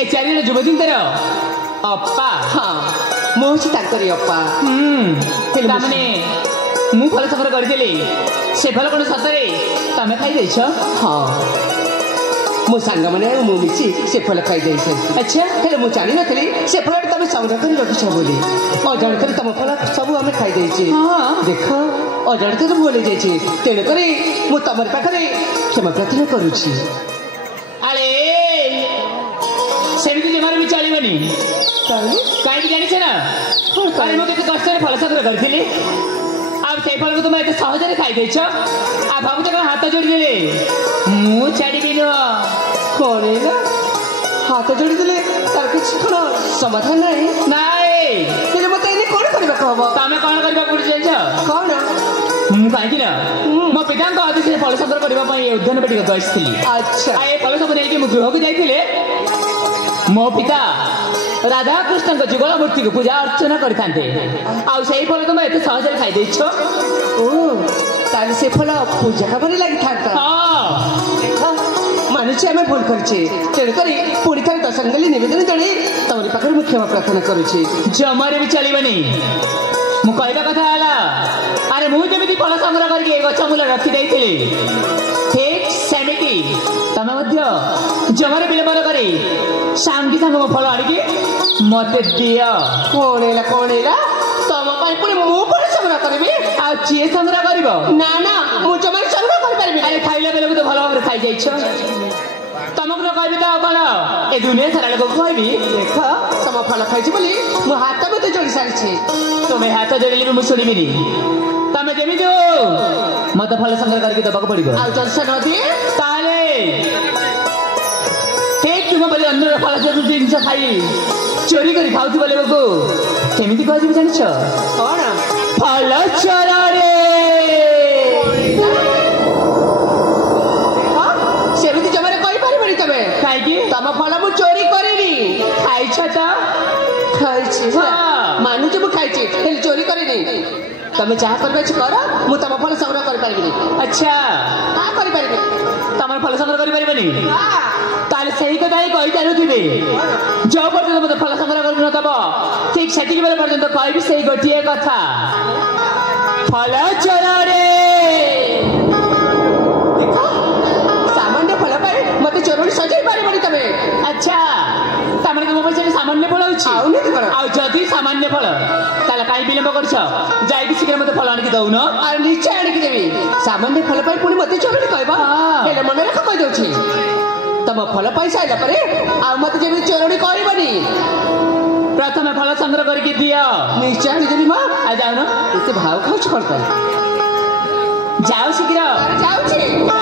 ए चारि जण युवतींकर अप्पा हाँ मु हूँ तांकरी अप्पा तामने मु फल संग्रह करदेली से फल कोन सतरे तमे खाई देछ हाँ मो सांग मैंने मु मिसी से फल खाई दे अच्छा हेले मु जानी नथली से फल तमे संग्रह कर रखिछ बोली अजाण कर तम फल सब आमे खाई देछि हाँ देख अजाण कर बोले जाइछि तेण करे मु तमर पाखरे क्षमा प्रार्थना करूछि आले सेमिति जमार भी चलिबनी कहीं जानिछ ना अरे मु केते कष्ट फल संग्रह करथिली अब से फल को तुम एते सहज रे खाई देछ आ भाबु जका हाथ जोड़ी देले मु छाड़ीबी न कोने ना हाथ जोड़ी देले तार किछ कोन समाधान नाही नाई तेरे मते इने कोन करबा कहबो तमे कोन करबा पड़ जाइछ कोन मु काहे ना मो पिता को आदि से फल संग्रह करबा पई उद्यान पेटी को गइसथिली अच्छा आ ए फल सब नेकी मु गृह को जाइथिले मो पिता राधा कृष्ण को जुगल मूर्ति को पूजा अर्चना करथांते आ सेही फल तुम एते सहज रे खाई देछ ओ तार से फल पूजा करबे लागि थांता हां मानुछि आमे भूल करछि तेण करी पुणी थरे दशंगली निवेदन जणी तमरी पाखरे मु क्षमा प्रार्थना करूछि जमारे भी चलिबनी मु कहबा कथा आला अरे मु जेमिति फल संग्रह करके गछ मूल रखी देइथिली ठीक सेमिति तमे मध्य जमारे विलंबन करे सांगी संग मो फल आड़ी मते दिया कोणेला तम पाई पुणी मु फल संग्रह करबी आ चिए संग्रह करिवो ना ना मु जमारे संग्रह कर परबी अरे खाइले बेले तो भलो भाबरे खाई जाइछ तमक न कहबी त अपन ए दुनिया सारा लोग कहबी देख तम फल खाइछि बोली मु हाथ में तो जोड़ी सारिछि तुम्हें हाथ जोड़िले भी मु छोड़ीबिनी तमे जेमिति हो मते फल संग्रह करके दबाक पड़िबो आ जलसा न दिए ताले ठीक तुम बोले अन्य फल जरूर जिनस खाई चोरी करी खाउथि बोले बको केमिति कहजिबि जानिछ कोन फल चोरा रे हां सेमिति जमारे कहि परिबनी तमे काई की तम फल मु चोरी करिनी खाइछ त खाइछि मानुछि मु खाइछि हेले चोरी करिनी तमे चाह करबे छ कर मु तम फल संग्रह कर परिबिनी अच्छा का करि परिबिनी तमर फल संग्रह करि परिबनी हां ताले सही कथा ही कहि जानुथिबे जो पर्यंत मते फल संग्रह करि न तब ठीक सेटिक बेले पर्यंत कहबी सही गोटिए कथा फल चोरा रे देखो सामान्य फल पाई मते चोरी सजाई परिबनी तमे अच्छा तमरे को पैसा सामान्य फल होछि आउ नहीं कर आ जदी सामान्य फल ताले काई विलंब करछ जाई कि शीघ्र मते फल आनि के दउन आ निश्चय आनि के देबी सामान्य फल पाई पुणी मते चोरी कहबा हेले मन रख कहि दउछि तम फल पैसा आइला परे आ मते जेबी चोरी करबनी प्रथम फल संग्रह करके दिया निश्चय आनि देबी मां आ जाओ न एते भाव खाउछ पड़ता जाओ शीघ्र जाउछि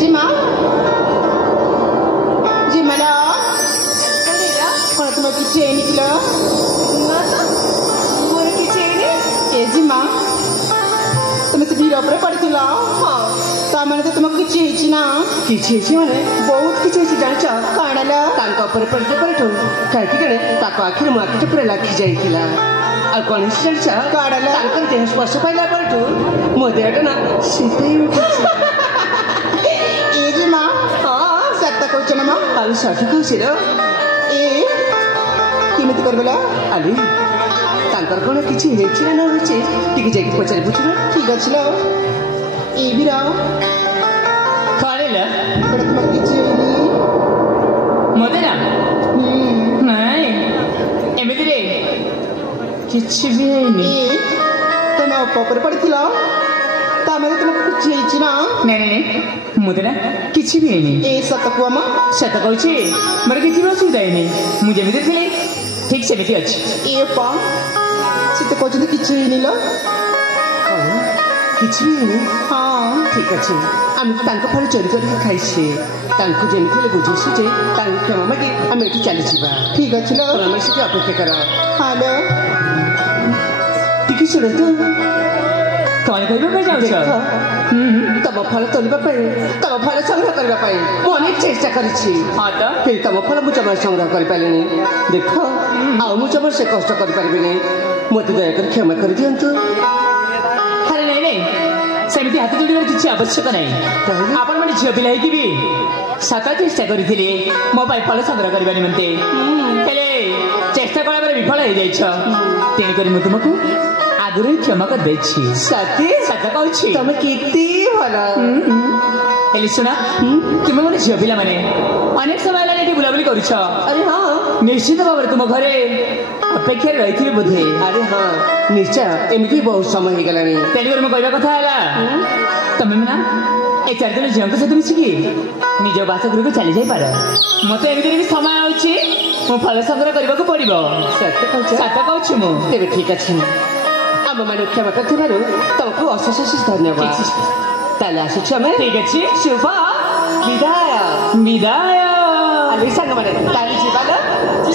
जिमा जिमाला कौन तुम किसी निकल मोर किसी ए जिमा तुम से भीड़ पर पड़ती हाँ तामने तो तुमको किसी ना किसी माने बहुत किसी जान काणला पर पड़ते पड़ो कहीं आखिर मो आखि पूरा लखी जाइला आ कौन जान काणला देह स्पर्श पाइला पड़ो मो देहटा ना शीतई उठे माँ हाँ सत्ता कौच ना माँ आलू सठ कौच ए किमित करबला आली तांकर कोन किछि हेछि ना होछि टिके जाके पचारि पुछना ठीक अछि लो ए बिरा खालेला पर तुम किछि मते ना नाही एमिति रे किछि भी हेनी तमे ऊपर पड़थिला तामे तुम किछि हेछि ना नहीं मुझे ना किसी भी नहीं ए सतकुआ मां सत कहूची मरे किसी भी असुविधा नहीं मुझे भी देखले ठीक से बेटी अछि ए पा सिते कहते किछि नहीं लो किछि भी नहीं हां ठीक अछि हम तांको फल चोरी करके खाइछे तांको जेमिति ले बुझिसु जे तांको क्षमा मागी हम एठी चली जिबा ठीक अछि लो हम से अपेक्षा करा हालो टिके सुन तो कौन कहबो के जाउ छ तम फल तोलिबा तम फल संग्रह करबा मु अनेक चेष्टा करिछि हाँ तो फिर तम फल मु जमा संग्रह कर पाइलिनी देख आ मु जमा से कष्ट कर पारबिनी मते दया कर क्षमा कर दियंतु अरे नहीं सेमिति हाथ जोड़िबार किछि आवश्यक नहीं आपण माने झियो पिला कि भी साता चेष्टा करिथिले मो पाई फल संग्रह करबा निमंते हेले चेष्टा कला पर विफल हो जाइछ तेन करी मु तुमको आगुरी क्षमा कर देछि सती सत कहूछि तमे किति भला हेले सुना तुम माने झियो पिला माने अनेक समय लागे एठी बुलाबुली करूछ अरे हां निश्चित भाव तुम घरे अपेक्षा रही बोधे अरे हाँ निश्चय एमती बहुत समय हो गलानी तेलुगु में कहवा कथा है तमें ना ए चार दिन झील सहित मिसिकी निज बासगृह को चली जापर मत एमती भी समय अच्छी मो फल संग्रह करने को पड़ो सत कहूँ मुझे ठीक अच्छे आम मैंने क्षमा कर तुमको अशेष अशेष धन्यवाद ताले आसुछ आम ठीक अच्छे शुभ विदाय विदाय अरे सांग मैंने ताली जीवा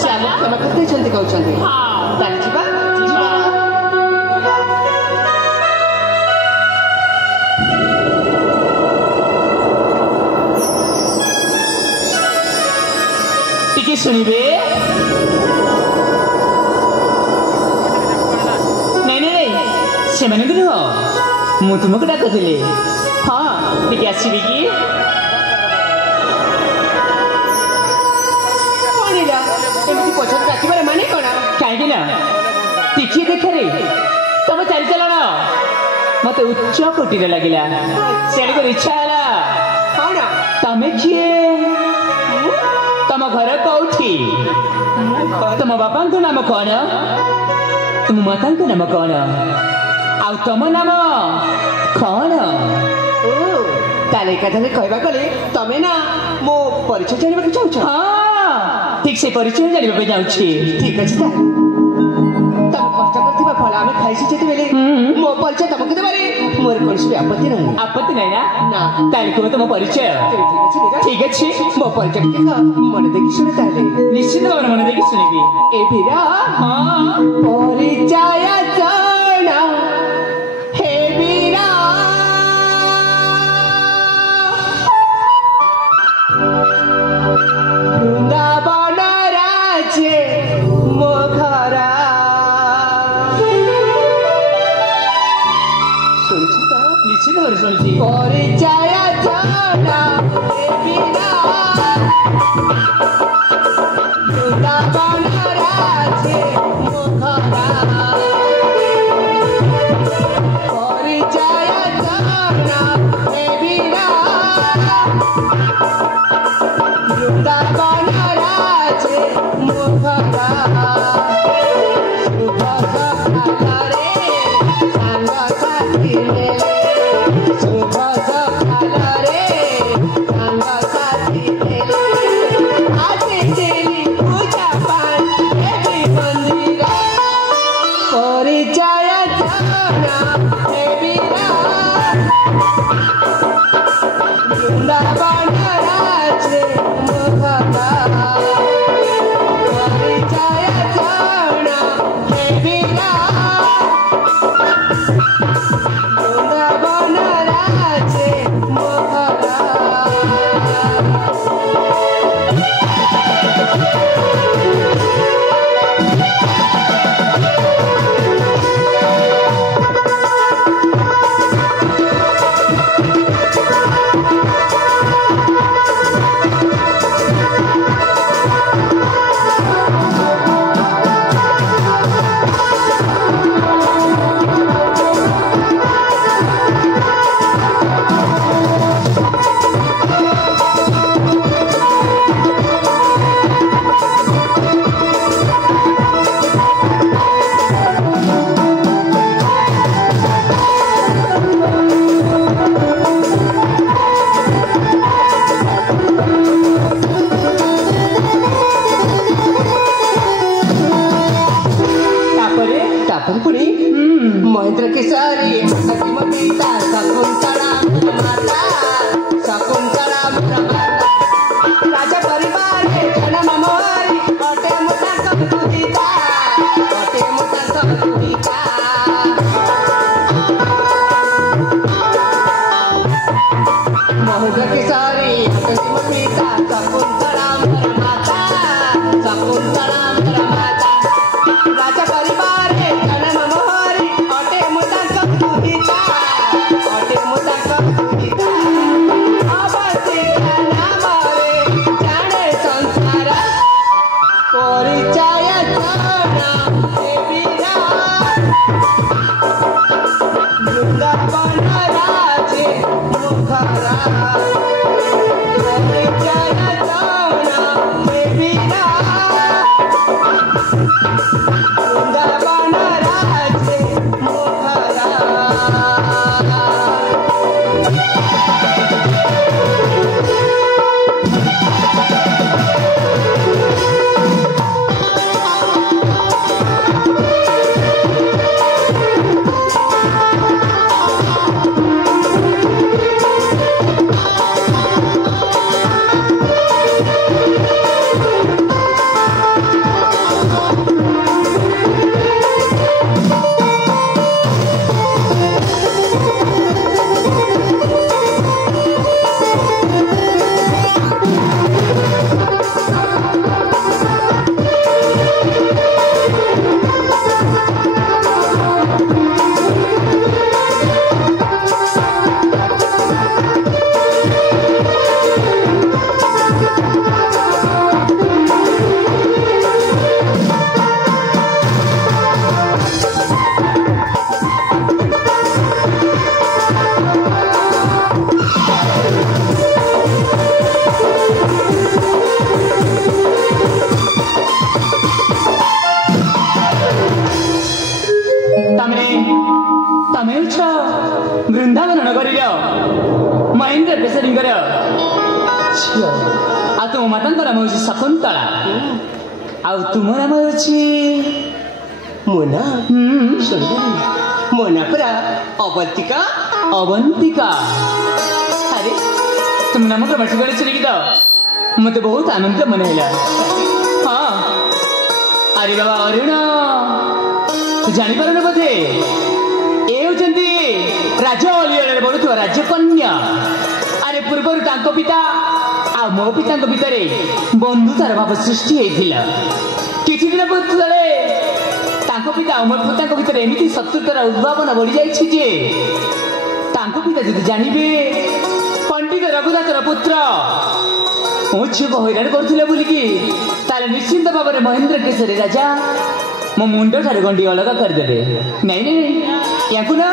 से आम क्षमा करते कहते ताली जीवा टिके सुनिबे नहीं से मैंने नुह मु तुमको डाकुली हाँ टिके आसबि कि पछर डाकबार माने कौन कहीं ना टिके देखे तुम चली चलन मत उच्च कोटि लगिला से इच्छा है कौन तमें किए तुम घर कौटी तुम बापा नाम कौन तुम माता नाम कौन आउ तुम नाम कौन ताले कथा कहवा गले तमें ना मो परिचय जानवा चाहूछ हाँ ठीक से परिचय जानवा जाऊँगी ठीक अच्छे तुम कष्ट कर फल आम खाई बेले मो परिचय तुमको देवे मोर कौन आपत्ति नहीं आपत्ति नहीं ना ताले कह तुम परिचय ठीक अच्छे मो परिचय मन देखी शुणे ताले निश्चित भाव मन देखी शुणबी ए बीरा हाँ परिचय जाना हे बीरा वृंदावन राज्य मो घरा निश्चित भाव शुणी परिचय जाना हे बीरा वृंदावन राज्य मो घरा परिचय जाना हे बीरा वृंदावन राज्य मो घरा शुभ सकाल रे सांग साथी मेले शुभ सकाल रे सांग साथी मेले आजे देली पूजा पाठ देवी मंदिर परिचय जाना हे बीरा वृंदावन महेंद्र केसरी पिता शकुंतला माता शकुंतला माता राजा परिवार जन्म मोरी अटे मुता सब तुदिता अटे मुता सब तुदिता महेंद्र केसरी पिता शकुंतला माता शकुंतला माता राजा परिवार जन्म मोरी अटे मुता सब तुदिता अटे मुता सब तुदिता अवसिता नाम रे जाने संसार परिचय जाना देवीरा वृंदावन राजे मुखरा परिचय जाना देवीरा वृंदावन राजे मुखरा वृंदावन नगरीर महेंद्र केसरींकर झील आ तुम माता नाम हूँ शकुंतला आउ तुम नाम हूँ मोना मोना परा अवंतिका अवंतिका अरे तुम नाम क्रमश गली तो मत बहुत आनंद मनला हाँ अरे बाबा अरुण तू जापार बोधे राज अलियाल बढ़ुवा राजकन्या अरे पूर्वर पिता आ मो पिता भितर बंधुतार भाव सृष्टि होता किसी दिन तले पिता मो पिता भितर एमती शत्रुतार उद्भावना बढ़ी जाए पिता जब जानवे पंडित रघुनाथर पुत्र मो झील को हैरान करते बोलिकी निश्चिंत भाव में महेंद्र केसरी राजा मो मुंड ठार गंडी अलग करदे नहीं नहीं या ना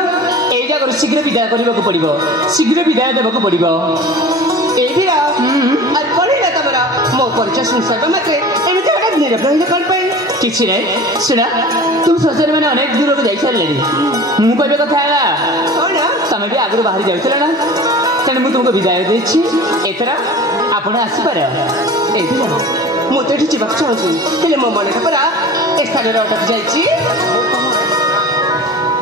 यही जगह शीघ्र विदाय करने को पड़ो शीघ्र विदाय देवाक पड़ो मो परिचय शुणी सारा मात्रे निरभ्र कौन पाई किसी ना शुणा तुम सजन मैंने अनेक दूर को जा सारे मुझे कहने कथा तुम भी आगु बाहरी जाऊला ना तेणु मुझे तुमको विदाय देती एथर आपण आसपार मुझे जावाक चाहूँ मो मन परा ए स्थान अटकी जाइए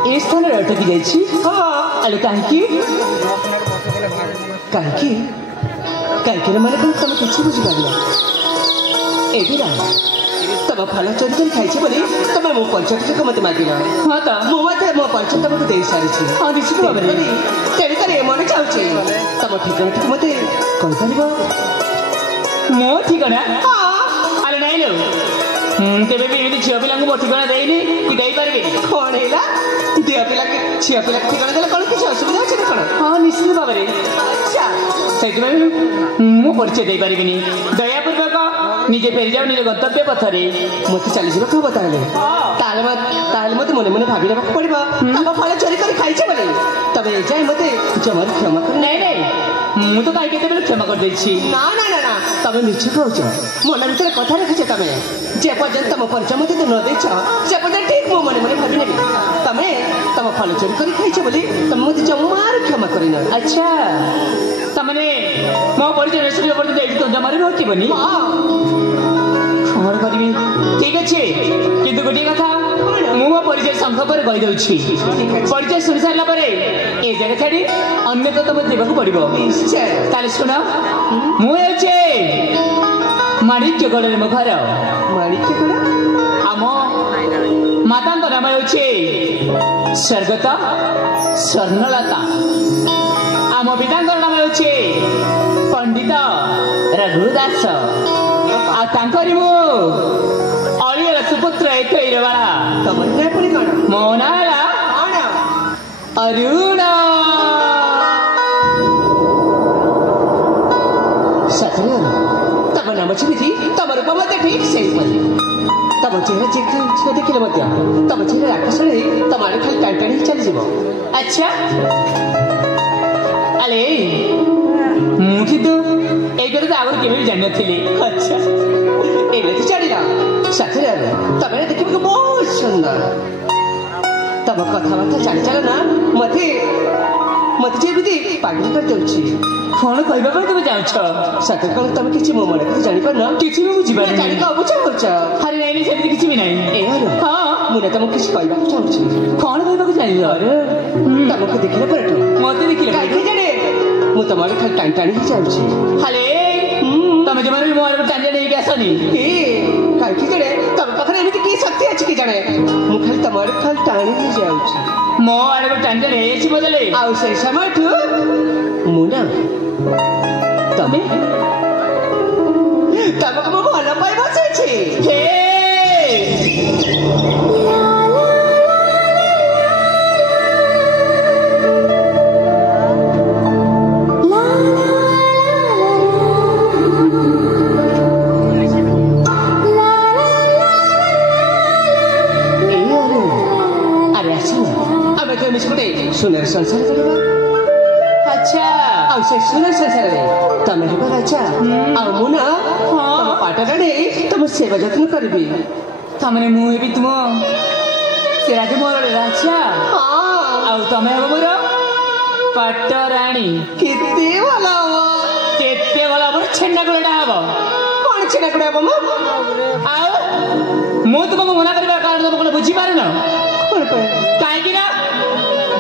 ए स्थान अटकी जाइए हाँ अरे कहीं କାହିଁକି ମାନେ ତମେ କିଛି ବୁଝିପାରିଲ ଏଗୁଡ଼ା ତମ ଭଲ ଚୋରି କରି ଖାଇଛି ବୋଲି ତମେ ମୋ ପରିଚୟଟିକୁ ମୋତେ ମାଗିଲ। ହଁ ତ ମୁଁ ମଧ୍ୟ ମୋ ପରିଚୟ ତମକୁ ଦେଇସାରିଛି। ହଁ ନିଶ୍ଚିତ ଭାବରେ ତେଣୁକରି ମନେ ଚାହୁଁଛି ତମ ଠିକଣାଟିକୁ ମୋତେ କହିପାରିବ? ମୋ ଠିକଣା ଆରେ ନାଇଁ ଲୋ ମୁଁ କେବେ ବି ଏମିତି ଝିଅ ପିଲାଙ୍କୁ ମୋ ଠିକଣା ଦେଇନି କି ଦେଇପାରିବି। କ'ଣ ହେଲା ଝିଅ ପିଲା ଠିକଣା ଦେଲେ କ'ଣ କିଛି ଅସୁବିଧା ଅଛି ନା କ'ଣ? ହଁ ନିଶ୍ଚିତ ଭାବରେ ଆଚ୍ଛା ସେଇଥିପାଇଁ ମୁଁ ପରିଚୟ ଦେଇପାରିବିନି। ଦୟାପୂର୍ବକ ନିଜେ ଫେରିଯାଉ ନିଜ ଗନ୍ତବ୍ୟ ପଥରେ। ମୋତେ ଚାଲିଯିବାକୁ ହବ ତାହେଲେ ମୋତେ ମନେ ମନେ ଭାବି ନେବାକୁ ପଡ଼ିବ ତମ ଫଳ ଚୋରି କରି ଖାଇଛ ବୋଲି। ତମେ ଏଯାଏ ମୋତେ ଜମାରୁ କ୍ଷମା କରି ନାଇଁ ନାଇଁ ମୁଁ ତ କାହିଁ କେତେବେଳେ କ୍ଷମା କରିଦେଇଛି। ନା ନା ନା ନା ତମେ ମିଛ କହୁଛ। ମନ ଭିତରେ କଥା ରଖିଛ ତମେ। ଯେ ପର୍ଯ୍ୟନ୍ତ ତମ ପରିଚୟ ମୋତେ ନ ଦେଇଛ ସେ ପର୍ଯ୍ୟନ୍ତ ଠିକ୍ ମୁଁ ମନେ ମନେ ଭାବି ନେବି ତମେ ତମ ଫଳ ଚୋରି କରି ଖାଇଛ ବୋଲି ତମେ ମୋତେ ଜମାରୁ କ୍ଷମା କରିନ। ଆଚ୍ଛା ତାମାନେ ମୋ ପରିଚୟ ରେସିପି ପର୍ଯ୍ୟନ୍ତ ଏଇଠି ତ ଜମାରୁ ରଖିବନି। କ'ଣ କରିବି ଠିକ୍ ଅଛି କିନ୍ତୁ ଗୋଟିଏ କଥା ମୁଁ ମୋ ପରିଚୟ ସଂଖ୍ୟା ପରେ କହିଦେଉଛି। ପରିଚୟ ଶୁଣି ସାରିଲା ପରେ ଏ ଜାଗା ଛାଡ଼ି ଅନ୍ୟତ୍ର ତମେ ଯିବାକୁ ପଡ଼ିବ। ନିଶ୍ଚୟ ତାହେଲେ ଶୁଣ ମୁଁ ହେଉଛି ମାଣିକ୍ୟଗଡ଼ରେ ମୋ ଘର। ମାଣିକ୍ୟଗଡ଼ ଆମ ମାତାଙ୍କ ନାମ ହେଉଛି ସ୍ୱର୍ଗତ ସ୍ୱର୍ଣ୍ଣଲତା। ଆମ ପିତାଙ୍କର ନାମ ହେଉଛି ପଣ୍ଡିତ ରଘୁ ଦାସ। ଆଉ ତାଙ୍କରି ମୁଁ ଅଳିଅର ସୁପୁତ୍ର ଏକ ଇରବାଳା। ତମର ନାଁ ପୁଣି କ'ଣ? ମୋ ନାଁ ହେଲା କ'ଣ? ଅରୁଣ। ସତରେ ତମ ନାମ ଯେମିତି ତମ ରୂପ ମଧ୍ୟ ଠିକ୍ ସେଇପରି। ତମ ଚେହେରା ଝିଅ ଦେଖିଲେ ମଧ୍ୟ ତମ ଚେହେରା ଆକର୍ଷଣ ହେଇ ତମ ଆଡ଼େ ଖାଲି ଟାଣି ଟାଣି ଚାଲିଯିବ। ଆଚ୍ଛା ଆଲେ ମୁଁ କିନ୍ତୁ ଏଇ କଥା ତ ଆଗରୁ କେବେ ବି ଜାଣିନଥିଲି। ଆଚ୍ଛା ଏମିତି ଜାଣିଲ? ସତରେ ତମେ ଦେଖିବାକୁ ବହୁତ ସୁନ୍ଦର। ତମ କଥାବାର୍ତ୍ତା ଚାଲି ଚାଲ ନା ମୋତେ ଯେମିତି ପାଗଳ କରିଦେଉଛି। କ'ଣ କହିବା ପାଇଁ ତମେ ଯାଉଛ? ସତରେ କ'ଣ ତମେ କିଛି ମୋ ମନେ କଥା ଜାଣିପାରୁନ? କିଛି ବି ବୁଝିପାରୁନି। ଜାଣିକି ଅବୁଝ କରୁଛ? ଆରେ ନାଇଁ ନାଇଁ ସେମିତି କିଛି ବି ନାହିଁ। ହଁ ମୁଁ ନା ତମକୁ କିଛି କହିବାକୁ ଚାହୁଁଛି। କ'ଣ କହିବାକୁ ଚାହିଁଛ? ତମକୁ ଦେଖିଲା ପରଠୁ ମତେ ଦେଖିଲେ କାହିଁକି ଜାଣେ ମୁଁ ତମ ଆଡ଼େ ଖାଲି ଟାଣି ଟାଣି ଯାଉଛି। ହାଲେ ତମେ ଜମାରୁ ବି ମୋ ଆଡ଼କୁ ଟାଣି ଟାଣି ହେଇକି ଆସନି। କାହିଁକି ଜାଣେ ତମ ପାଖରେ ଏମିତି କି ଶକ୍ତି ଅଛି କି ଜାଣେ ମୁଁ ଖାଲି ତମ ଆଡ଼କୁ ଖାଲି ଟାଣି ହେଇଯାଉଛି। ମୋ ଆଡ଼କୁ ଟାଣି ଟାଣି ହେଇଯାଇଛି ବଦଳେ। ଆଉ ସେଇ ସମୟଠୁ ମୁଁ ନା ତମକୁ ମୁଁ ଭଲ ପାଇ ବସିଛି। ସୁନ୍ଦର ସଂସାର କରିବା। ଆଚ୍ଛା ଆଉ ସେ ସୁନ୍ଦର ସଂସାରରେ ତମେ ହେବ ରାଜା ଆଉ ମୁଁ ନା ତମ ପାଟରେ ନେଇ ତମ ସେବା ଯତ୍ନ କରିବି। ତାମାନେ ମୁଁ ହେବି ତୁମ ସେ ରାଜମହଲରେ ରାଜା ଆଉ ତମେ ହେବ ମୋର ପାଟରାଣୀ। କେତେ ଭଲ ହବ। କେତେ ଭଲ ହବ? ଛେନାଗୁଡ଼ଟା ହବ। କ'ଣ ଛେନାଗୁଡ଼ା ହବ? ଆଉ ମୁଁ ତୁମକୁ ମନା କରିବା କାରଣ ତମେ କ'ଣ ବୁଝିପାରୁନ? କାହିଁକି ନା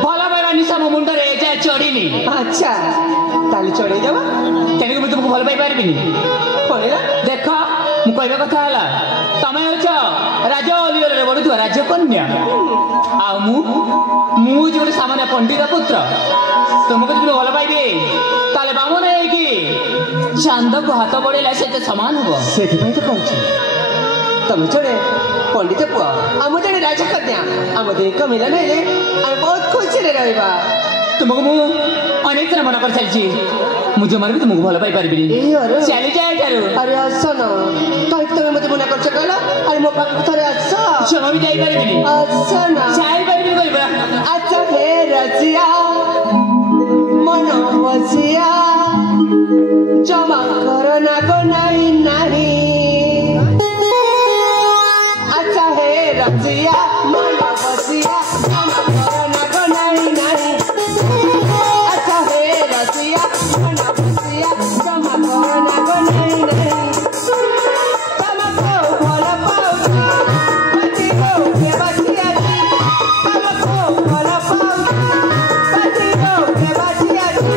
ଭଲ ପାଇବା ନିଶା ମୋ ମୁଣ୍ଡରେ ଏଯାଏ ଚଢ଼ିନି। ଆଚ୍ଛା ତାହେଲେ ଚଢ଼େଇ ଦେବା। ତେଣୁକୁ ମୁଁ ତୁମକୁ ଭଲ ପାଇପାରିବିନି। ଦେଖ ମୁଁ କହିବା କଥା ହେଲା ତମେ ହେଉଛ ରାଜ ଅଲିଅରରେ ବଢୁଥିବା ରାଜକନ୍ୟା ଆଉ ମୁଁ ଯେ ଗୋଟେ ସାମାନ୍ୟ ପଣ୍ଡିତ ପୁତ୍ର। ତୁମକୁ ଯଦି ଭଲ ପାଇବି ତାହେଲେ ବାମନ ହେଇକି ଚାନ୍ଦକୁ ହାତ ବଢେଇଲା ସେତେ ସମାନ ହବ। ସେଥିପାଇଁ ତ କହୁଛି ତମେ ଜଣେ ପଣ୍ଡିତ ପୁଅ ଆଉ ମୁଁ ଜଣେ ରାଜକନ୍ୟା। ଆମ ଦୁଇଙ୍କ ମିଳନ ହେଲେ ଆମେ ବହୁତ ଖୁସିରେ ରହିବା। ତୁମକୁ ମୁଁ ଅନେକ ଥର ମନା କରିସାରିଛି ମୁଁ ଜମାରୁ ବି ତୁମକୁ ଭଲ ପାଇପାରିବିନି। ଚାଲିଯାଏ ଏଠାରୁ। ଆରେ ଆସ ନା କାହିଁକି ତମେ ମୋତେ ମନା କରୁଛ କହିଲ? ଆରେ ମୋ ପାଖକୁ ଥରେ ଆସ। ଜମା ବି ଯାଇପାରିବିନି। ଆସ ନା ଯାଇପାରିବିନି କହିବା। ଆଚ୍ଛା ହେ ରସିଆ ମନ ବସିଆ ଜମା କର ନା ଗୋନାଇ ନାହିଁ। ଆଚ୍ଛା ହେ ରସିଆ ମନ ବସିଆ ଜମା କର ନା ଗୋନାଇ ନାହିଁ। ଆଚ୍ଛା ହେ ରସିଆ ମନ ବସିଆ ଜମା କର ନା ଗୋନାଇ ନାହିଁ। ତମକୁ ଭଲ ପାଉଛି ବାଜି ଗୌକେ ବାଜି ଆଜି। ତମକୁ ଭଲ ପାଉଛି ବାଜି ଗୌକେ ବାଜି ଆଜି।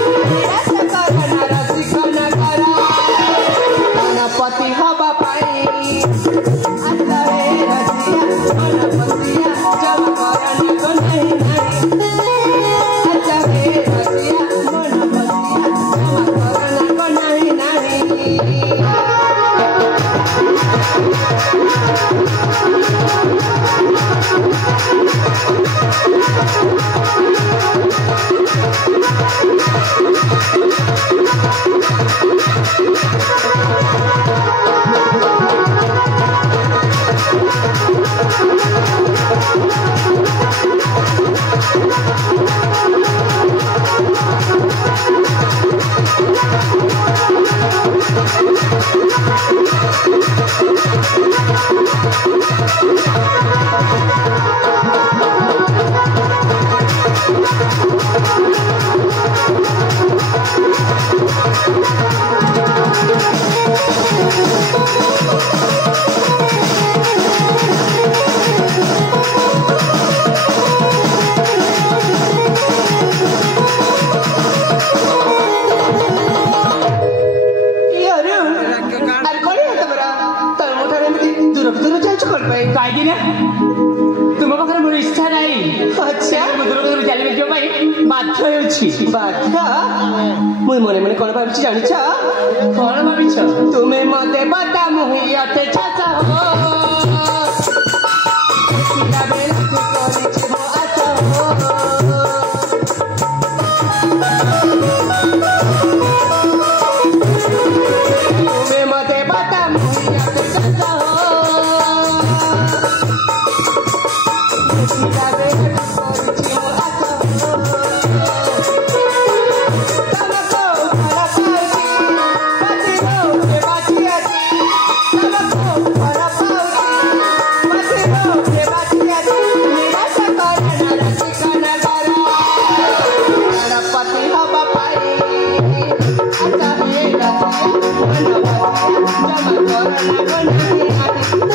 ରସ କର ନା ରସିକ ନା କର। पति हवा पाई आचारे रसिया मन पसिया जब करन को नहीं आचारे रसिया मन पसिया जब करन को नहीं मुई मने मने कौन भाभी जानिछ कौन भाभी तुम्हें मते बता मुही अते चाचा हो पिला बेला तू करिछ हो आचा हो तुम्हें मते बता मुही अते चाचा हो पिला बेला तू करिछ हो आचा हो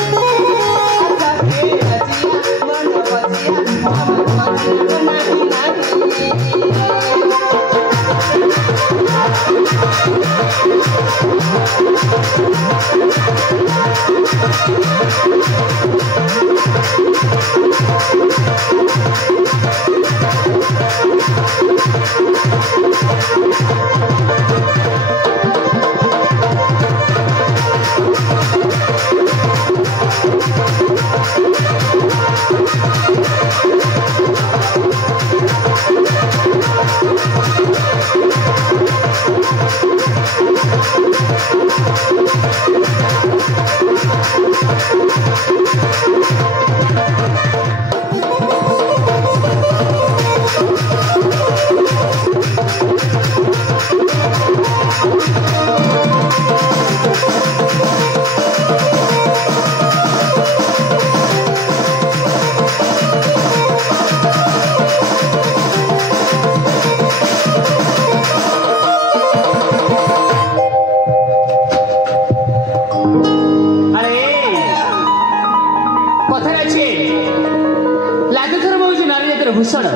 भूषण आ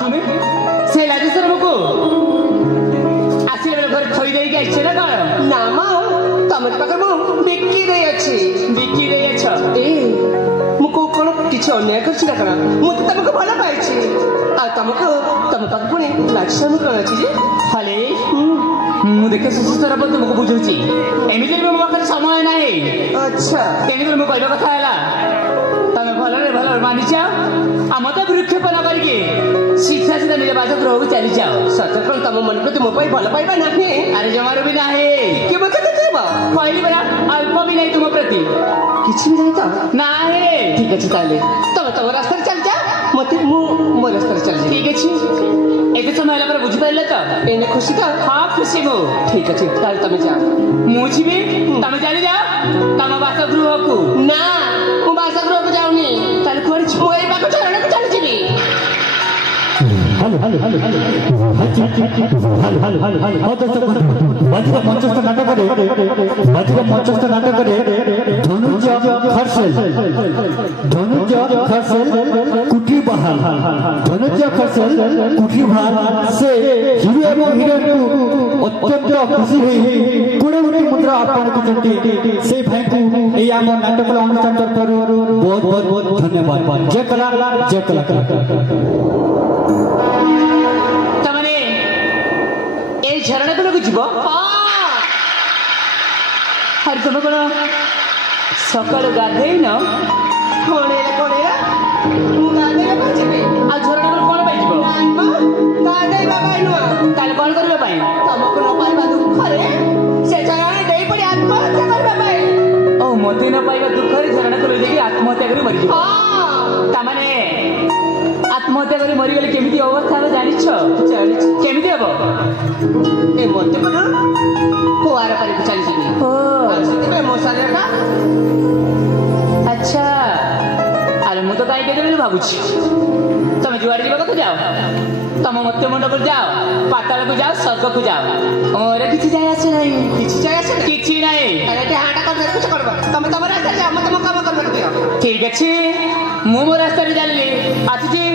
तुम्हें से लाजसर को आसिले घर थई देई के आछे ना कौन ना मा तमर पाकर मु बिक्की देई अछि बिक्की देई अछ ए मु को कोन किछ अन्याय करछि ना करा मु तमको भला पाइछि आ तमको तम पाक पुनी लाजसन कोन अछि जे खाली मु देखे सुसुतर बंद तुमको बुझुछि एमिति मो पाकर समय नाही अच्छा तेनी मु कहबा कथा हला तमे भलरे भल मानि जाओ आ मते वृक्षेपण करके शिक्षा सीधा निज बासगृह को चली जाओ सतकल तम मन को तुम भल पाइबा नाही अरे जमारो भी नाही के मते देबा कहली बरा अल्प भी नहीं तुम प्रति किछि भी नहीं तो नाही ठीक अछि ताले तम रास्ता चल जा मते मो रास्ता चल जा ठीक अछि एते समय हला पर बुझि पाइले त एने खुशी त हां खुशी मो ठीक अछि ताले तमे जा मु छिबी तमे चली जा तम बासगृह को ना मु बासगृह को जाउनी ताले कोर छ मोई बाको चरण को चल जिबी हेलो बाजिका मंचस्थ नाटक कुटी बहाल धनुज खरसेल कुटी बहाल से हिरो एवं हिरोइन को अत्यंत खुशी हुई गुणे गुणे मुद्रा आपको से भाई को ए आम नाटक अनुष्ठान तरफ बहुत बहुत बहुत धन्यवाद जय कला तमने ए झरणा को जीव हर तुम कौन सकाल गाधे न कोणे मु गाधेबा जीवी आ झरणा को कौन पाई जीव गाधेबा पाई नुआ ताले कौन करबा पाई तुमको न पाइबा दुखरे से झरणा देई पड़ी आत्महत्या करबा पाई ओ मते न पाइबा दुखरे झरणा को लेके आत्महत्या करी मरि जीव तमने आत्महत्या करी मरि गेले केमिति अवस्था हो जानिछ केमिति हबो ए मते पर कोआरा पारी को चली जीवी ओ सेते मोसाले का अच्छा अरे मु तो काई के देबे भाबुछि तमे जुआरी जीवा कतो जाओ तम मत्य मंडप जाओ पाताल को जाओ स्वर्ग को जाओ और किछि जाय आसे नहीं किछि नहीं अरे के हाटा कर कुछ करबा तमे तम रास्ता जाओ मत काम करबा दियो ठीक अछि मु मो रास्ता रे जाली आछि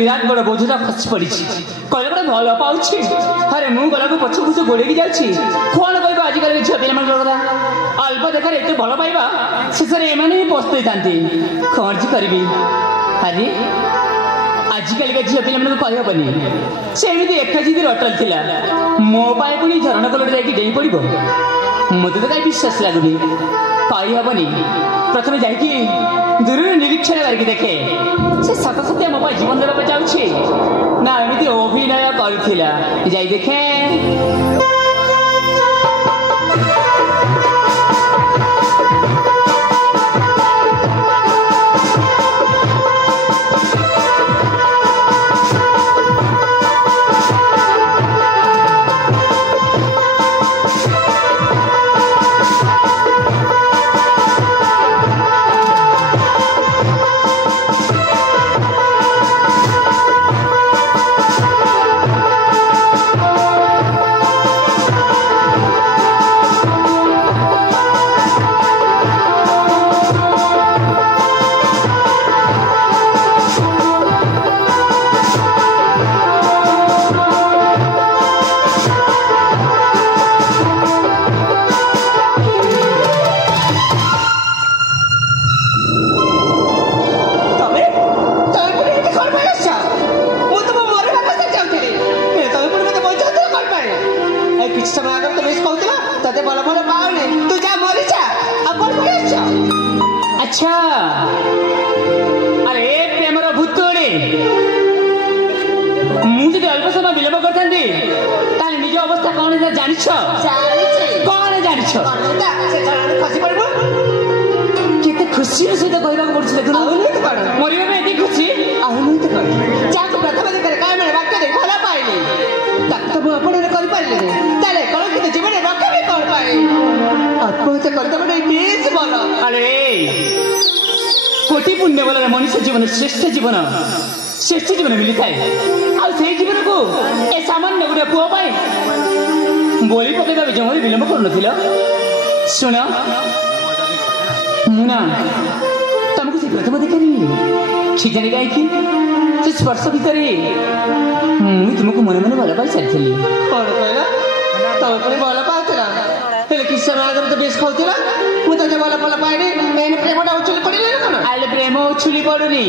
विराट बड़ बोझा खसी पड़ी कहले बड़े भल पाऊँ अरे मु गला को पछ पछ गोड़े जाऊँगी कौन कह आजिकल झील पे कथा अल्प देखार एत भल पाइबा शेष में एम ही पस्ते था कौन करी अरे आजिकल झील पे कहबनी सेमती एकाजी अटल थी मो पाए पुणी झरणा कलर जा पड़ो मत तो कहीं विश्वास लगुनि कहीहबनी प्रथम जा दूर निरीक्षण करके देखे से सत सत्य मो जीवन देवा चाहूँ ना एमती अभिनय करुला जा देखे अच्छा अरे प्रेमर भूतोड़े मुझे अल्प समय विलंब करता निज अवस्था कौन जान कौन जान केते खुशी सहित कहवाक पड़े देखुन मरवा में एति खुशी प्रथम देखा कौन वाक्य भल पाइली तो मुझे कलंकित जीवन रक्षा भी कौन पाए आत्महत्या करता भल अरे कोटि पुण्य बल मनुष्य जीवन श्रेष्ठ जीवन मिली थाए आई जीवन को ए सामान्य गोटे पुओ बोली पकड़ा जमा विलंब कर शुण मुना तुमको से प्रथम देखी खिजानी कहीं स्पर्श भितर मुझे तुमको मन मन भल पाई सारी कौन कहला तब पुणी भल पाउला हेले किस समय आगे तो बेस खाऊला मु तो भल भल पाइनी एने प्रेमटा उछली पड़िला कौन आले प्रेम उछुली पड़ुनी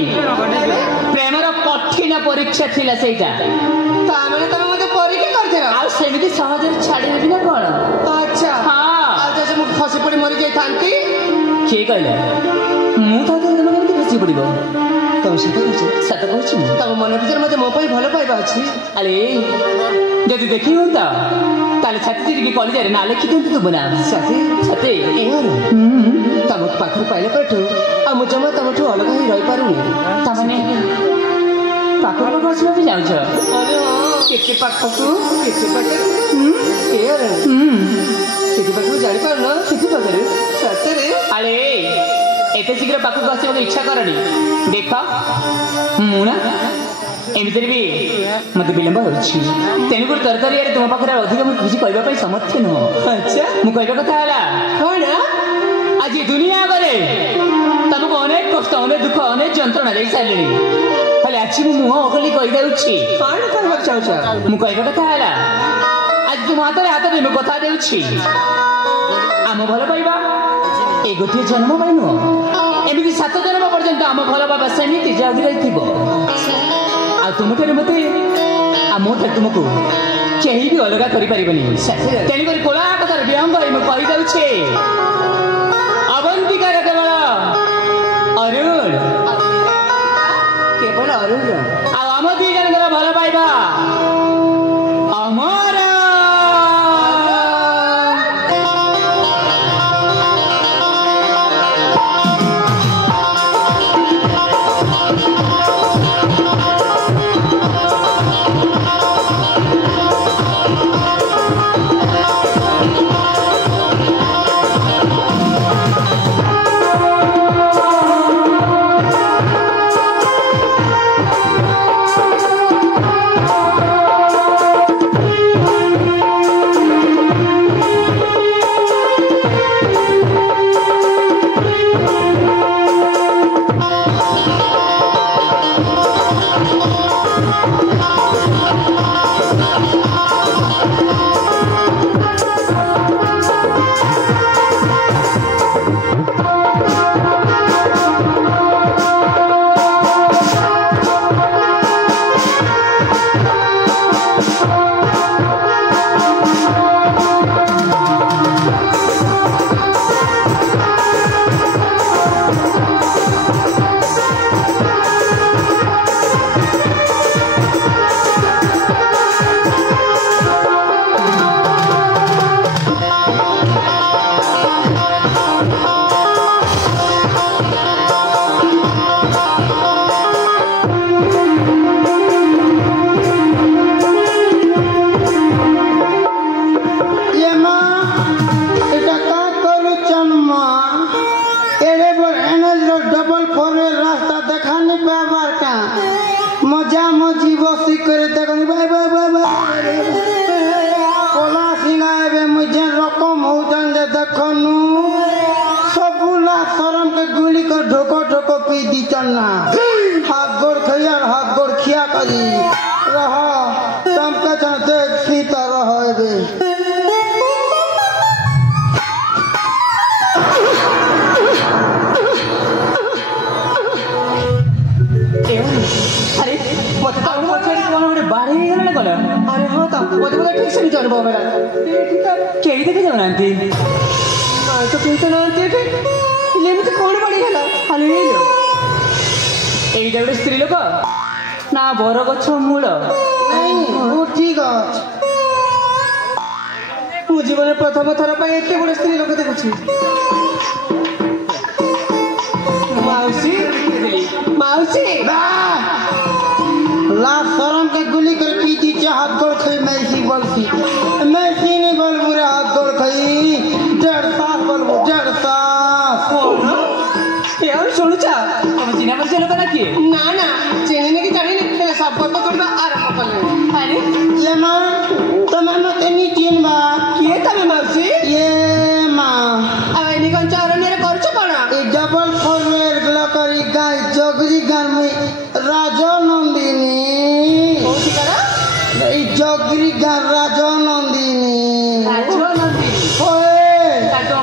प्रेमर कठिन परीक्षा थिला सेटा तामेले तमे मते परीक्षा करथिला आ सेमिति सहज छाड़ी देबी ना कोन अच्छा हां आ जैसे मु खसी पड़ी मरि जाई थांती के कहले मु तो तने केमति खसी पड़िबो तम सत कहछि तम मन भीतर मते मो पई भल पाइबा अछि अरे जदि देखी होता ताले छाती चिरिकी कॉलेज ना लिखि दिंतु तू बना साथी छते एहर तम पाखर पाइले पठो आ मु जमा तमठु अलग ही रहि पारुनी तामाने पाखर पाखर बसबा भी जाउछ अरे हां केते पाखकु केते पाखर एहर केते पाखकु जानि पार न केते पाखर सतरे अरे एते शीघ्र पाखक आसीबाक इच्छा करनी देख मु ना एमितिर भी मत विलंब होछि तेनुको तरतरी रे तुम पाखरे अधिक मु किछि कहबा पई समर्थ न अच्छा मु कहबा कथा हला कोन आज दुनिया गले तुमको अनेक कष्ट अनेक दुख अनेक जंत्रणा दे साइलेनी खाली आछि मु मुह अगली कहि देउछि कोन कहबा चाहछ मु कहबा कथा हला आज तुम हाथ दे मु कथा देउछि आम भल पाइबा ए गोटे जन्म पाई नुह एमिति 7 जन्म पर्यंत आम भल पाइबा सेमिति जगी रहिथिबो आ तुमठारे मते आ मोठारे तुमको केही भी अलग करि परिबनी तेनी करी कोला कथार विहंग मु कहि देउछि अवंतिका केवल अरुण केवल अरुण आ आम दी जनकर भल पाइबा अमर स्त्री लोक ना बर गछ मूल ठीक मु जीवन प्रथम थर एत बड़े स्त्री लोक देखुची माउसी माउसी ला शरम के गुली कर पी दी हाथ गोड़ खई मैसी बोलती मैसी नहीं बोल बुरा हाथ गोड़ खई 1.5 साल बोलबो 1.5 साल यार सुनुचा हम चिना पर लोक ना किए ना ना चिनी की जानी नहीं संपर्क करबा आरंभ करले अरे ये मां तमे मते नी चिनबा किए तमे माउसी ये मां आ एनी कोन चारने रे करछ कोन ए डबल फॉरवेयर ग्लकरी गाय जोगरी गान में राजो नंदिनी कोठी करा ଜଗରିଗା ରାଜନନ୍ଦିନୀ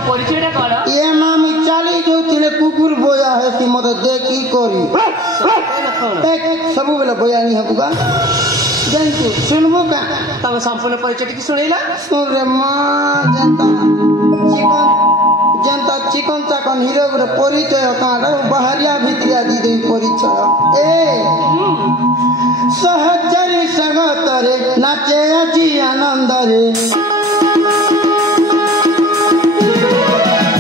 ପରିଚୟଟା କଣ? ଏ ମାମି ଚାଲି ଯାଉଥିଲେ କୁକୁର ବୟା ହେସି ମତେ ଦେଖି କରି ସବୁବେଳେ ବୟାନି ହବୁ କା ଜାଣିଛୁ ଶୁଣବୁ କା ତମ ସମ୍ପୂର୍ଣ୍ଣ ପରିଚୟ ଟିକେ ଶୁଣେଇଲା। ଶୁଣରେ ମା ଯେନ୍ତା ଚିକନ ଚାକନ ହିରୋ ଗୋଟେ ପରିଚୟ କାଁଟା ବାହାରିଆ ଭିତରିଆ ଦି ଦେଇ ପରିଚୟ ଏ ସହଚରୀ ସ୍ୱାଗତରେ ନାଚେ ଆଜି ଆନନ୍ଦରେ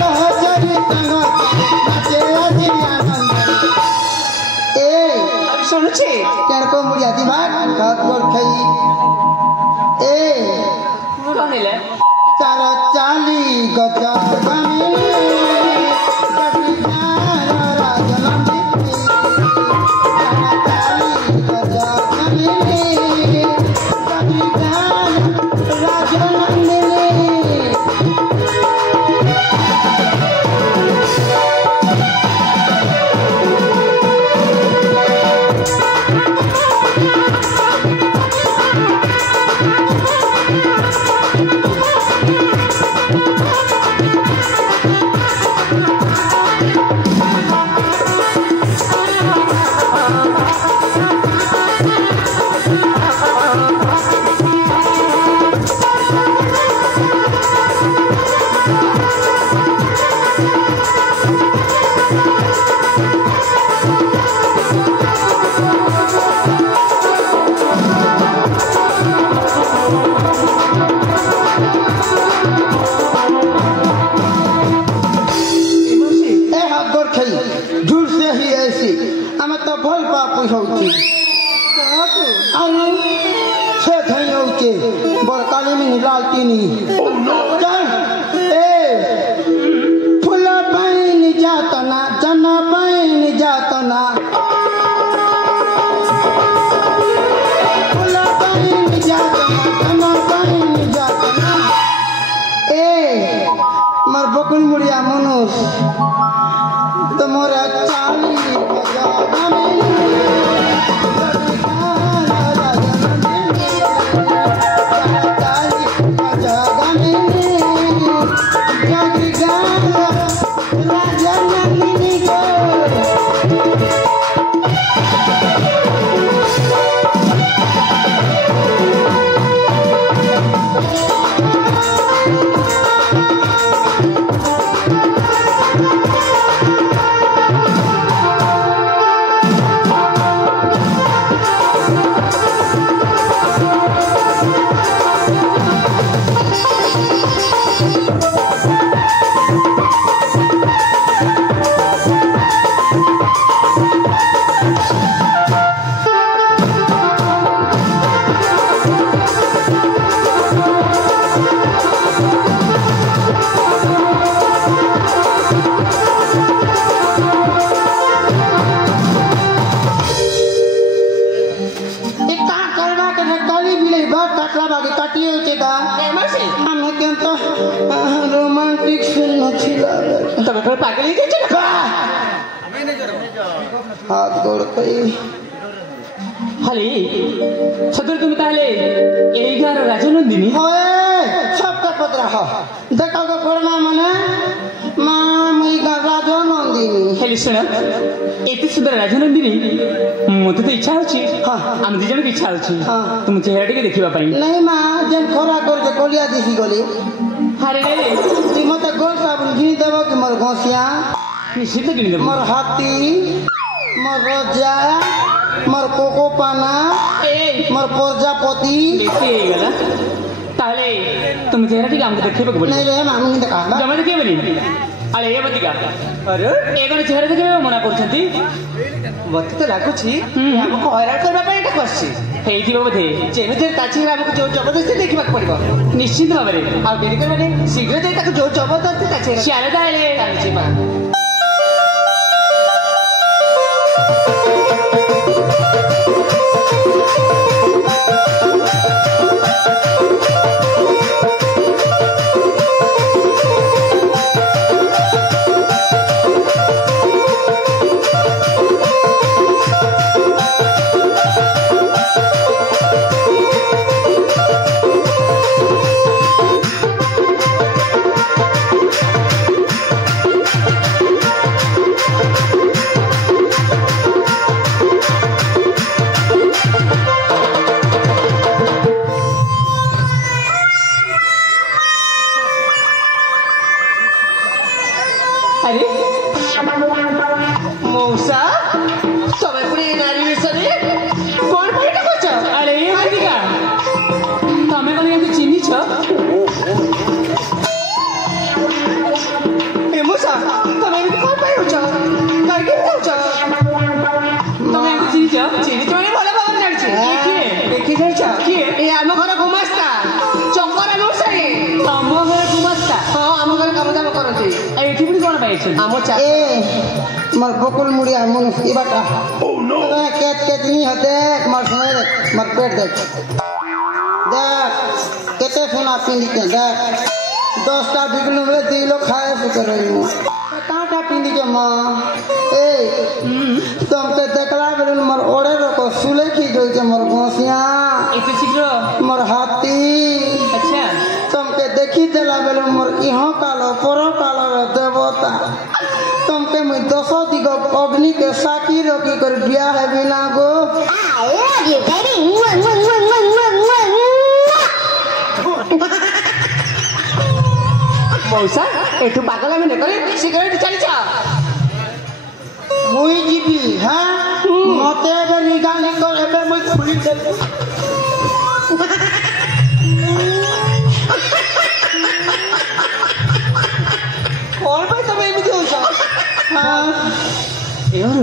ସହଚରୀ ସ୍ୱାଗତରେ ନାଚେ ଆଜି ଆନନ୍ଦରେ ଏ ଶୁଣୁଛି କେଣକ ମୁଡ଼ିଆ ଦିବା ହାତ ଗୋଡ଼ ଖାଇ ଏ କହିଲେ ତାର ଚାଲି ଗଜ हाथ गोड़ कई हली सदर तुम ताले एई गार राजनंदिनी होए सबका पत्र हो देखो को कोरोना माने मामी का राजनंदिनी हेली सुन एते सुंदर राजनंदिनी मते तो इच्छा होची हां हम दी जन की इच्छा होची हां तुम चेहरा टिके देखिबा पई नहीं मां जन खोरा कर के कोलिया दिसी गली हारे रे ती मते गोल साबुन घिनी देबो कि मोर घसिया निश्चित गिनी देबो मोर हाथी मोर रोजा मोर कोको पाना मोर प्रजापति देखिए गला ताले तुम चेहरा टिके हमको देखिबा को बोली नहीं रे मामी देखा जमा देखिए बोली अरे ये बतिका अरे एगन चेहरा देखिबा मना करछंती मत तो लागुछि हमको हैरान करबा पे एटा करछि हेइथिबो बधे जेमिति ताछि हमको जो जबरदस्ती देखिबा पड़िबो निश्चित भाबरे आ देरी करबानी शीघ्र जाई ताको जो जबरदस्ती ताछि चाले ताले ताछि बा କହିଛନ୍ତି ଆମ ए मोर बकुल मुड़िया मन ई बाटा केत केत नहीं होते मोर समय देख मोर पेट देख केते सोना पिंदी के देख 10टा बिगलू में 2 लोग खाए से रही हूं काटा पिंदी के मां ए तुम ते देखला बेलन मोर ओड़े रको सुले की जोई के मोर गोसिया ଏତେ ଶୀଘ୍ର मोर हाथी ଆଚ୍ଛା तुमके देखी देला बेलो मोर इहो कालो परो कालो रे देवता तुमके मैं 10 दिग अग्नि के साकी रखी कर बिया है बिना गो मौसा एठू पागल में नकरे सिगरेट चली जा मुई जीबी हां मते बे निकाली कर एबे मैं खुली दे कौन भाई तब एमिति होछ हां ଏହରୁ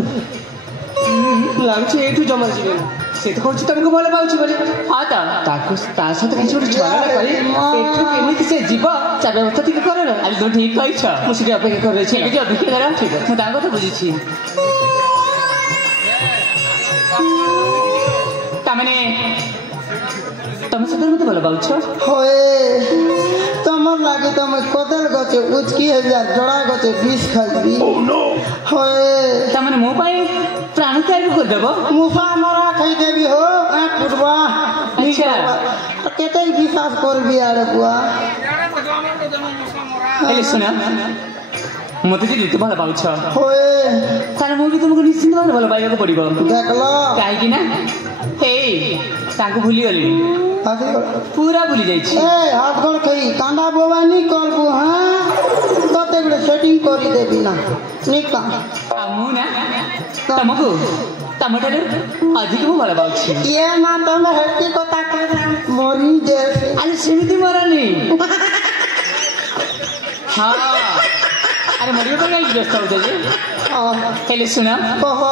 ଲାଗୁଛି ଏଇଠୁ ଜମା ଯିବେ ସେ ତ କହୁଛି ତମକୁ ଭଲ ପାଉଛି ବୋଲି ହଁ ତ ତାକୁ ତା ସହିତ କିଛି ଗୋଟେ ଝଗଡ଼ା କରି ଏଠୁ କେମିତି ସେ ଯିବ ତା ବ୍ୟବସ୍ଥା ଟିକେ କର ନା ଆରେ ତୁ ଠିକ କହିଛ ମୁଁ ସେଠି ଅପେକ୍ଷା କରିଛି ଠିକ ଅଛି ଅପେକ୍ଷା କର ଠିକ ଅଛି ମୁଁ ତାଙ୍କ କଥା ବୁଝିଛି ତାମାନେ ତମେ ସତରେ ମତେ ଭଲ ପାଉଛ होए तमर लागे तो मैं कोदल गचे उचकी है जा जड़ा गचे 20 खाई होए ତାମାନେ ମୋ ପାଇଁ ପ୍ରାଣ ତ୍ୟାଗ କରିଦେବ मुफा मरा खाई देबी हो ए फुटबा ଆଚ୍ଛା केते विश्वास करबी आरे बुआ ହେଲେ ଶୁଣ ମତେ ଯଦି ଏତେ ଭଲ ପାଉଛ होए ତାହେଲେ ମୁଁ ବି ତୁମକୁ ନିଶ୍ଚିନ୍ତ ଭାବରେ ଭଲ ପାଇବାକୁ ପଡିବ देखलो କାହିଁକି ନା ହେଇ ତାଙ୍କୁ ଭୁଲିଗଲି हाथी ପୁରା ଭୁଲି ଯାଇଛି ए हाथ गोड़ खाई कांदा बोवानी करबू हां तते गुडे सेटिंग करी देबी ना निका ଆଉ ମୁଁ ନା ତମକୁ ତମଠାରୁ ଅଧିକ ମୁଁ ଭଲ ପାଉଛି ये ना तमे हेती कथा कर मोरी जैसे ଆରେ ସେମିତି ମରନି ହଁ ଆରେ ମରିବ କଣ କାହିଁକି ବ୍ୟସ୍ତ ହଉଛ ଯେ ହେଲେ ଶୁଣ कहो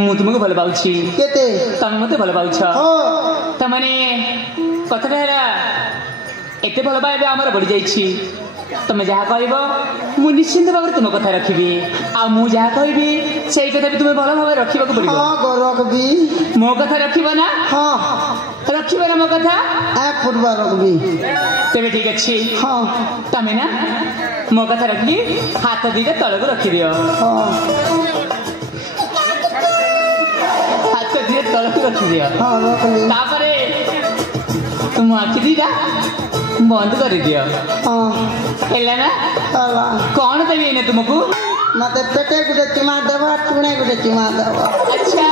ମୁଁ ତୁମକୁ ଭଲ ପାଉଛି केते ତମେ ମତେ ଭଲ ପାଉଛ हो ତାମାନେ କଥାଟା ହେଲା ଏତେ ଭଲ ପାଇବା ଆମର ବଢିଯାଇଛି ତମେ ଯାହା କହିବ ମୁଁ ନିଶ୍ଚିନ୍ତ ଭାବରେ ତୁମ କଥା ରଖିବି ଆଉ ମୁଁ ଯାହା କହିବି ସେଇ କଥା ବି ତୁମେ ଭଲ ଭାବରେ ରଖିବାକୁ ପଡିବ हाँ गोरख भी ମୋ କଥା ରଖିବ ନା हाँ ରଖିବ ନା ମୋ କଥା ए फुटबॉल रखबी ତେବେ ଠିକ ଅଛି हाँ ତମେ ନା ମୋ କଥା ରଖିକି ହାତ ଦିଟା ତଳକୁ ରଖିଦିଅ हाँ ହାତ ଦିଟା ତଳକୁ ରଖିଦିଅ हाँ रख ली ତାପରେ ତୁମ ଆଖି ଦିଟା ବନ୍ଦ କରିଦିଅ हाँ ହେଲା ନା चला କଣ ଦେବି ଏଇନା ତୁମକୁ मते पेटे गुटे चुमा देवा टुणे गुटे चुमा देवा ଆଚ୍ଛା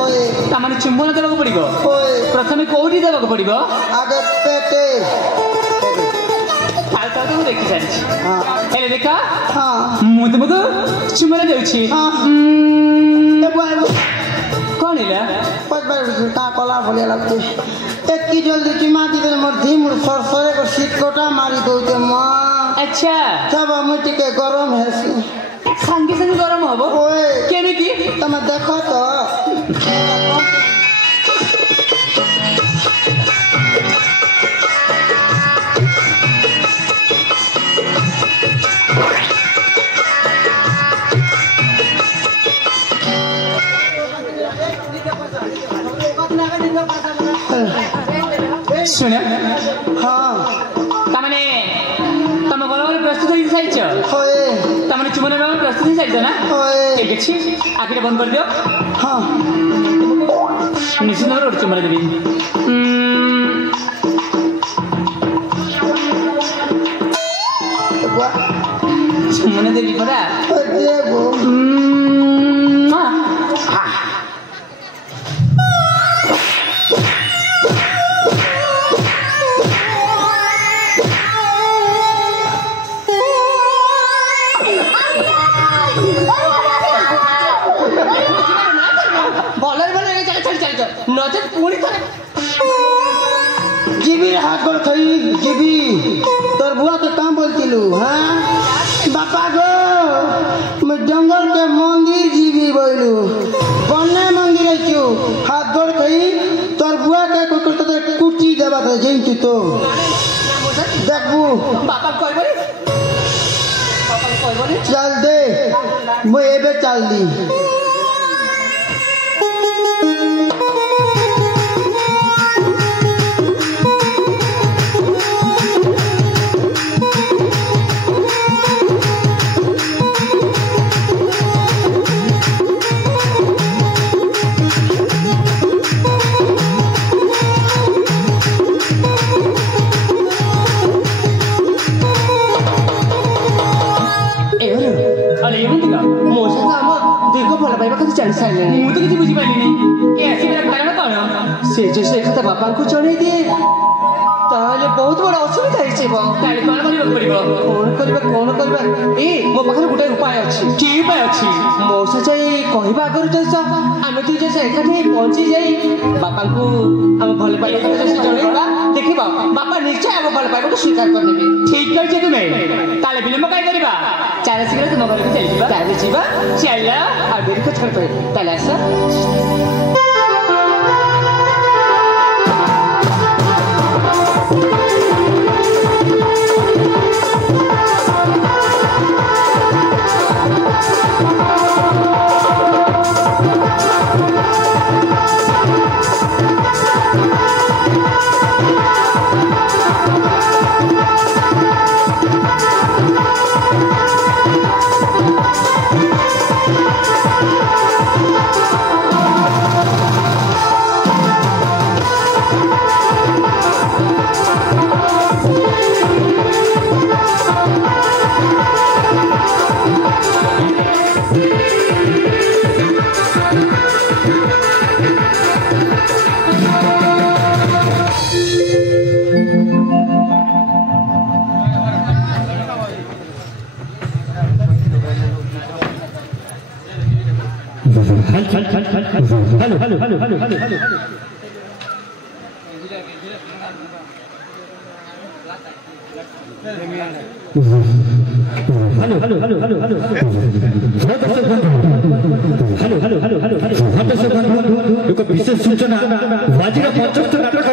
ओए ତାମାନେ ଚୁମ୍ବନ ଦେବାକୁ ପଡିବ ओए ପ୍ରଥମେ କୋଉଠି ଦେବାକୁ ପଡିବ आगे पेटे ଥାଉ ଥାଉ ତ ମୁଁ ଦେଖି ସାରିଛି हाँ ହେଲେ ଦେଖ हाँ ମୁଁ ତୁମକୁ ଚୁମ୍ବନ ଦେଉଛି हाँ ए बुआ କଣ ହେଲା पच बार झूठा कोला बोले लगते एक की जल्दी चुमा दी दे मोर धी मोर सरसरे को सीट कोटा मारी दोते मां ଆଚ୍ଛା तब मुझे के गरम है ସାଙ୍ଗେ ସାଙ୍ଗେ ଗରମ ହବ ओए କେମିତି तमे देखो तो ଶୁଣ हाँ ତାମାନେ ତମ ଗରମରେ ପ୍ରସ୍ତୁତ ହେଇ ସାରିଛ होए ତାମାନେ ଚୁମ୍ବନ ନେବାକୁ ପ୍ରସ୍ତୁତ ହେଇ ସାରିଛ ନା होए ଠିକ ଅଛି ଆଖିଟା ବନ୍ଦ କରିଦିଅ हाँ ନିଶ୍ଚିତ ଭାବରେ ଗୋଟେ ଚୁମ୍ବନ ଦେବି बुआ ଚୁମ୍ବନ ଦେବି ପରା देबो ଭଲରେ ଭଲ ଏ ଜାଗା ଛାଡ଼ି ଚାଲିଛ ନଚେତ ପୁଣି ଥରେ जीबी हाथ गोड़ खई जीबी तोर बुआ के काम बोलतिलु हां बापा गो मैं जंगल के मंदिर जीबी बोलू बन्ने मंदिर आइछु हाथ गोड़ खई तोर बुआ के कोते कुटी देबा तो जेंतु तो देखबू ବାପା କହିବନି चल दे मैं एबे चल दी ମୁଁ ତ କିଛି ବୁଝିପାରିଲିନି ଏ ଆସିବାର କାରଣ କଣ ସେ ଯେ ସେ କଥା ବାପାଙ୍କୁ ଜଣେଇ ଦିଏ ତାହେଲେ ବହୁତ ବଡ଼ ଅସୁବିଧା ହେଇଯିବ। ତାହେଲେ କଣ କରିବାକୁ ପଡିବ କଣ କରିବା ଏ ମୋ ପାଖରେ ଗୋଟେ ଉପାୟ ଅଛି। କି ଉପାୟ ଅଛି? ମଉସା ଯାଇ କହିବା ଆଗରୁ ଚାଷ ଆମେ ଦୁଇ ଜଣ ଏକାଠି ପହଞ୍ଚି ଯାଇ ବାପାଙ୍କୁ ଆମ ଭଲ ପାଇବା ଜଣେଇବା ଦେଖିବା ବାପା ନିଶ୍ଚୟ ଆମ ଭଲ ପାଇବାକୁ ସ୍ୱୀକାର କରିନେବେ। ଠିକ କରିଛ ତୁମେ ତାହେଲେ ବିଳମ୍ବ କାଇଁ କରିବା ଚାଲ ଶୀଘ୍ର ତୁମ ଘରକୁ ଚାଲିଯିବା ତାହେଲେ ଯିବା ଚାଲ ଆଉ ଦେରି ଛାଡ଼ ପରେ ତାହେଲେ ଆସ एक विशेष सूचना वाजीर पंचस्थ नाटक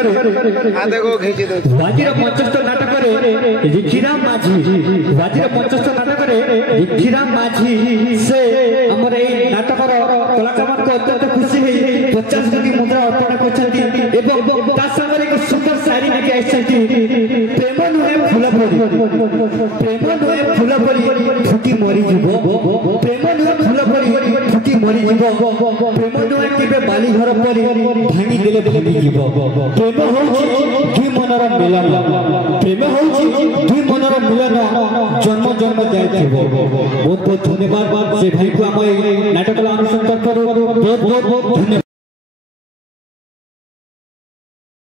वाजीर पंचस्थ नाटक रिखीराम माझी वाजीर पंचस्थ नाटक रिखीराम माझी से हमर ए नाटक कलाकार को अत्यंत खुशी है 50 कोटी मुद्रा अर्पण करछथि एवं ता संगे एक सुंदर शायरी लेके आइछथि प्रेम नुहे फूल परी फुटी मरी जीवो प्रेम नुहे फूल परी फुटी मरी जीवो प्रेम नुहे केबे बाली घर परी भांगी देले भांगी जीवो प्रेम होछि दुई मनर मिलन प्रेम होछि दुई मनर मिलन जन्म जन्म जाय जीवो बहुत बहुत धन्यवाद से भाई को हम नाटक अनुसरण करू बहुत बहुत धन्यवाद।